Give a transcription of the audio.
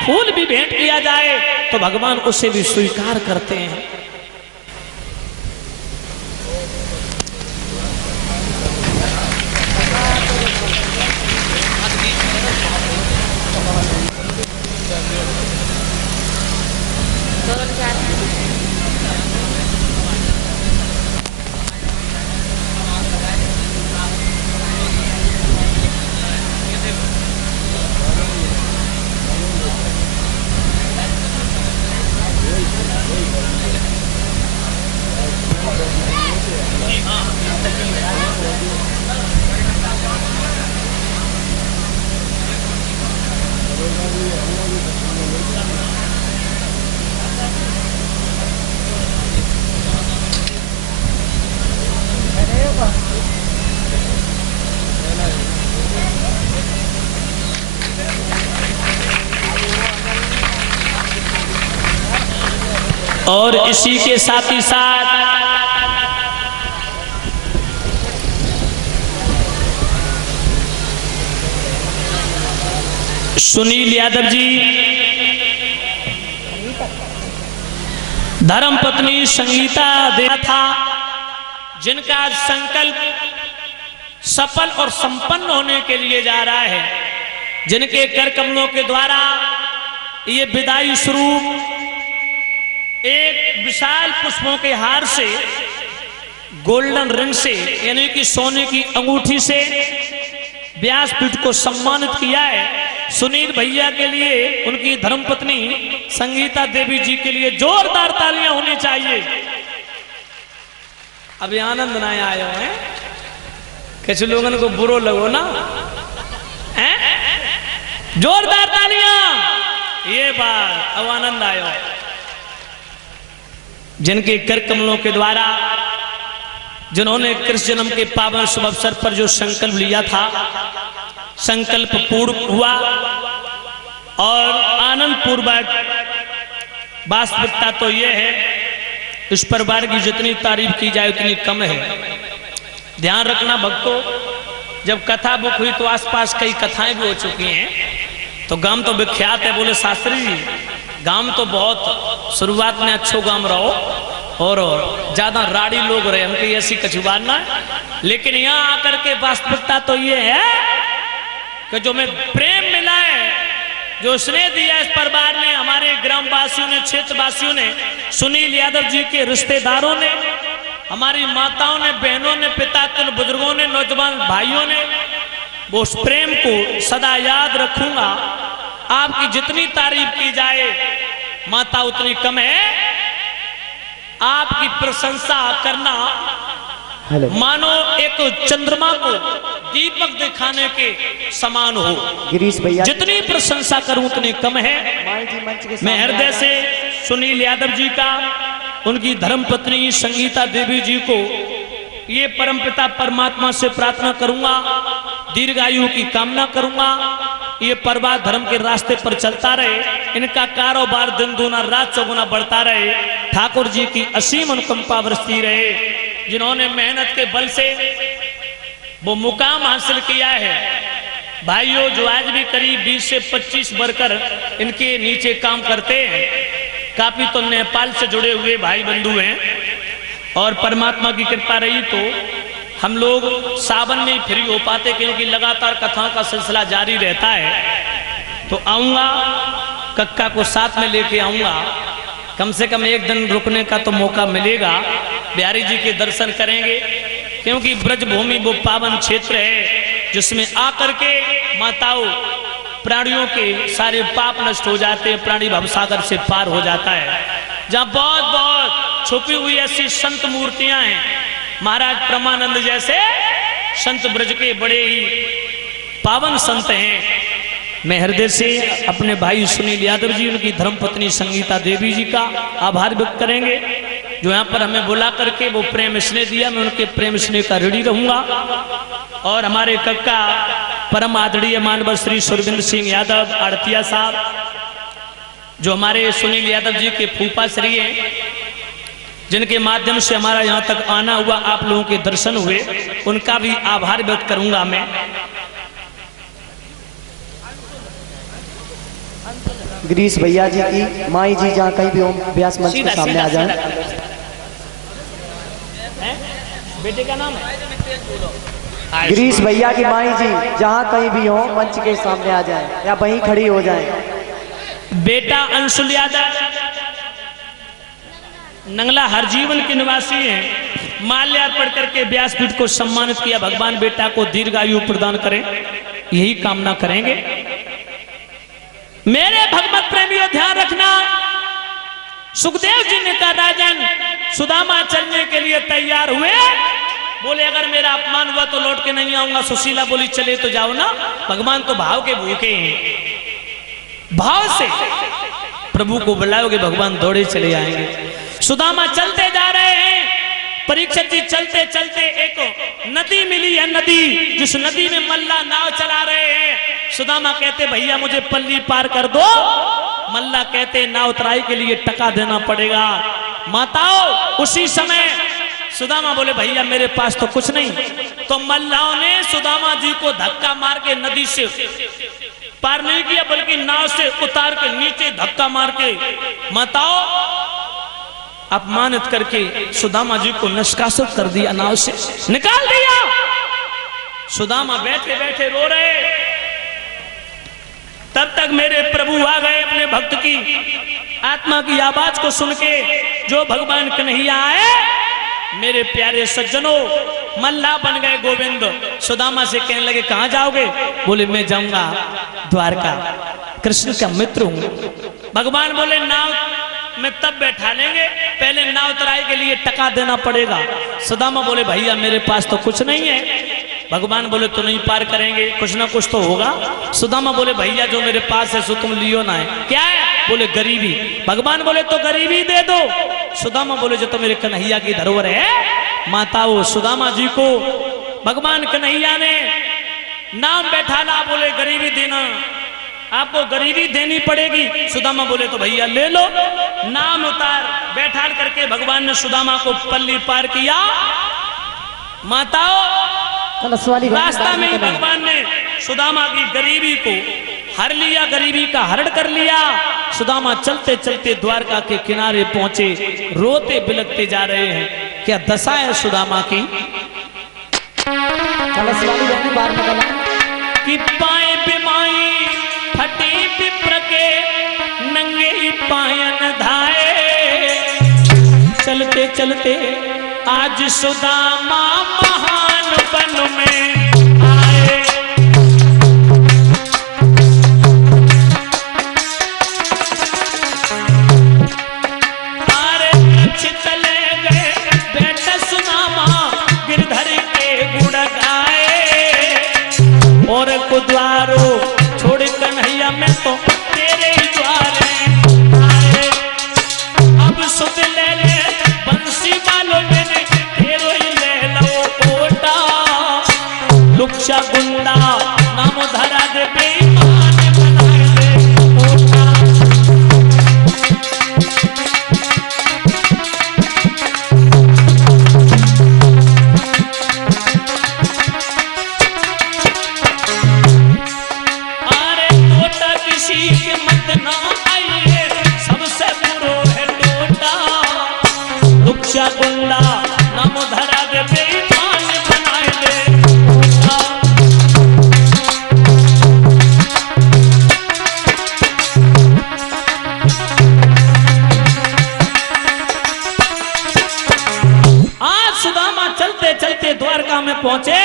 फूल भी भेंट किया जाए तो भगवान उसे भी स्वीकार करते हैं। और इसी के साथ ही साथ सुनील यादव जी धर्मपत्नी संगीता देवा था, जिनका संकल्प सफल और संपन्न होने के लिए जा रहा है, जिनके कर कमलों के द्वारा ये विदाई स्वरूप एक विशाल पुष्पों के हार से, गोल्डन रिंग से यानी कि सोने की अंगूठी से व्यासपीठ को सम्मानित किया है। सुनील भैया के लिए, उनकी धर्मपत्नी संगीता देवी जी के लिए जोरदार तालियां होनी चाहिए। अभी आनंद ना आयो है, कुछ लोगों को बुरो लगो ना है? जोरदार तालियां, ये बात अब आनंद आयो। जिनके कर कमलों के द्वारा, जिन्होंने कृष्ण जन्म के पावन शुभ अवसर पर जो संकल्प लिया था, संकल्प पूर्ण हुआ और आनंद पूर्वक। वास्तविकता तो यह है, इस परिवार की जितनी तारीफ की जाए उतनी कम है। ध्यान रखना भक्तों, जब कथा बुक हुई तो आसपास कई कथाएं भी हो चुकी हैं, तो गांव तो विख्यात है। बोले शास्त्री जी, गांव तो बहुत शुरुआत में अच्छो गांव रहो और ज्यादा राड़ी लोग रहे, हमको ऐसी कछुबान ना। लेकिन यहाँ आकर के वास्तविकता तो ये है कि जो मैं प्रेम मिला है, जो स्नेह दिया इस परिवार ने, हमारे ग्रामवासियों ने, क्षेत्रवासियों ने, सुनील यादव जी के रिश्तेदारों ने, हमारी माताओं ने, बहनों ने, पिता के बुजुर्गों ने, नौजवान भाइयों ने, वो उस प्रेम को सदा याद रखूंगा। आपकी जितनी तारीफ की जाए माता उतनी कम है। आपकी प्रशंसा करना मानो एक चंद्रमा को दीपक दिखाने के समान हो। जितनी प्रशंसा करूं उतनी कम है। मैं हृदय से सुनील यादव जी का, उनकी धर्मपत्नी संगीता देवी जी को ये परमपिता परमात्मा से प्रार्थना करूंगा, दीर्घायु की कामना करूंगा। ये परिवार धर्म के रास्ते पर चलता रहे, इनका कारोबार दिन दूना रात चौगुना बढ़ता रहे। ठाकुर जी की असीम अनुकंपा बरसती रहे, जिन्होंने मेहनत के बल से वो मुकाम हासिल किया है। भाइयों, जो आज भी करीब 20 से 25 वर्कर इनके नीचे काम करते हैं, काफी तो नेपाल से जुड़े हुए भाई बंधु हैं। और परमात्मा की कृपा रही तो हम लोग सावन में फ्री हो पाते, क्योंकि लगातार कथाओं का सिलसिला जारी रहता है। तो आऊंगा, कक्का को साथ में लेके आऊंगा, कम से कम एक दिन रुकने का तो मौका मिलेगा। बिहारी जी के दर्शन करेंगे, क्योंकि ब्रजभूमि वो पावन क्षेत्र है जिसमें आकर के माताओं प्राणियों के सारे पाप नष्ट हो जाते हैं, प्राणी भवसागर से पार हो जाता है। जहाँ बहुत बहुत छुपी हुई ऐसी संत मूर्तियां हैं, महाराज परमानंद जैसे संत ब्रज के बड़े ही पावन संत हैं। मैं हृदय से अपने भाई सुनील यादव जी, उनकी धर्मपत्नी संगीता देवी जी का आभार व्यक्त करेंगे, जो यहाँ पर हमें बुला करके वो प्रेम स्नेह दिया। मैं उनके प्रेम स्नेह का ऋणी रहूंगा। और हमारे कक्का परम आदरणीय मानव श्री सुरविंद सिंह यादव आड़तिया साहब, जो हमारे सुनील यादव जी के फूफा श्री हैं, जिनके माध्यम से हमारा यहाँ तक आना हुआ, आप लोगों के दर्शन हुए, उनका भी आभार व्यक्त करूंगा मैं। गिरीश भैया जी की माई जी जहाँ कहीं भी हो व्यास मंच के सामने आ जाए। बेटे का नाम है गिरीश भैया की माई जी जहाँ कहीं भी हो मंच के सामने आ जाए या वहीं खड़ी हो जाए। बेटा अंशुल यादव नंगला हरजीवन के निवासी हैं। माल्यार्पण करके व्यासपीठ को सम्मानित किया। भगवान बेटा को दीर्घायु प्रदान करें, यही कामना करेंगे। मेरे भगवत प्रेमियों ध्यान रखना, सुखदेव जी ने कहा राजन सुदामा चलने के लिए तैयार हुए, बोले अगर मेरा अपमान हुआ तो लौट के नहीं आऊंगा। सुशीला बोली चले तो जाओ ना, भगवान तो भाव के भूखे हैं, भाव से प्रभु को बुलाओगे भगवान दौड़े चले आएंगे। सुदामा चलते जा रहे हैं। परीक्षित जी चलते चलते एक नदी मिली है, नदी, जिस नदी में मल्ला नाव चला रहे हैं। सुदामा कहते भैया मुझे पल्ली पार कर दो। मल्ला कहते नाव उतराई के लिए टका देना पड़ेगा। माताओं उसी समय सुदामा बोले भैया मेरे पास तो कुछ नहीं। तो मल्लाओं ने सुदामा जी को धक्का मार के नदी से पार नहीं किया, बल्कि नाव से उतार के नीचे धक्का मार के माताओं अपमानित करके सुदामा जी को निष्कासित कर दिया, नाव से निकाल दिया। सुदामा बैठे बैठे रो रहे। तब तक मेरे प्रभु आ गए अपने भक्त की आत्मा की आवाज को सुन के। जो भगवान कन्हैया आए, मेरे प्यारे सज्जनों, मल्ला बन गए गोविंद। सुदामा से कहने लगे कहां जाओगे? बोले मैं जाऊंगा द्वारका, कृष्ण का मित्र हूं। भगवान बोले नाव में तब बैठा लेंगे, पहले नाव उतराई के लिए टका देना पड़ेगा। सुदामा बोले भैया मेरे पास तो कुछ नहीं है। भगवान बोले तो नहीं पार करेंगे, कुछ ना कुछ तो होगा। सुदामा बोले भैया जो मेरे पास है सो तुम लियो ना है। क्या है? बोले गरीबी। भगवान बोले तो गरीबी दे दो। सुदामा बोले जो तो मेरे कन्हैया की धरोहर है। माताओं सुदामा जी को भगवान कन्हैया ने नाम बैठाला, बोले गरीबी देना, आपको गरीबी देनी पड़ेगी। सुदामा बोले तो भैया ले लो। नाम उतार बैठाल करके भगवान ने सुदामा को पल्ली पार किया। माताओं रास्ता में ही भगवान ने सुदामा की गरीबी को हर लिया, गरीबी का हरण कर लिया। सुदामा चलते चलते द्वारका के किनारे पहुंचे, रोते बिलखते जा रहे हैं। क्या दशा है सुदामा की कि पाए बिमाई फटी पिपर के नंगे पायन धाए। चलते चलते आज सुदामा महान वन में आए। अरे चले गए बेटा सुदामा गिरधर के गुण गाए। और कुद्वारो छोड़ कन्हैया में तो तेरे ही द्वारे आए। अब सुध ले ले बंसी वालों मैंने तेरो ही ले लो ओटा। लुक्षा गुंडा नाम धरा दे बेईमान बनाए दे ओटा। अरे ओटा किसी के मत ना आइए, सबसे बुरो है लोटा। लुक्षा गुंडा नाम धरा दे बेईमान बनाए दे ओटा। आज सुदामा चलते चलते द्वारका में पहुंचे।